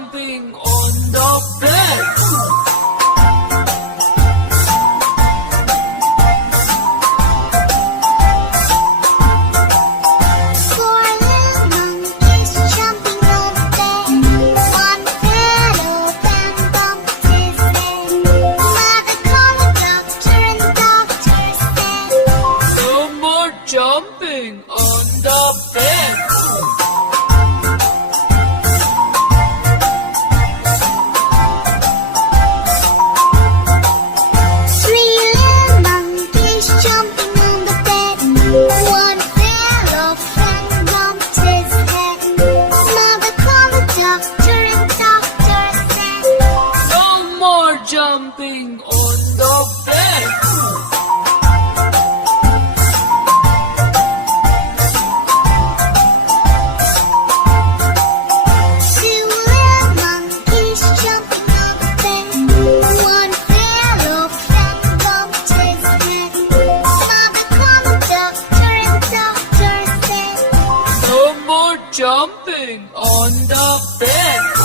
jumping on the bed. Four little monkeys jumping on the bed. One fell off and bumped his head. Mother called the doctor and the doctor said, No more jumping on the bed. Three little monkeys jumping on the bed. One fell off and bumped his head. Mother called the doctor and the doctor said, No more jumping on the bed. Two little monkeys jumping on the bed. One fell off and bumped his head. Mother called the doctor and the doctor said, No more jumping on the bed.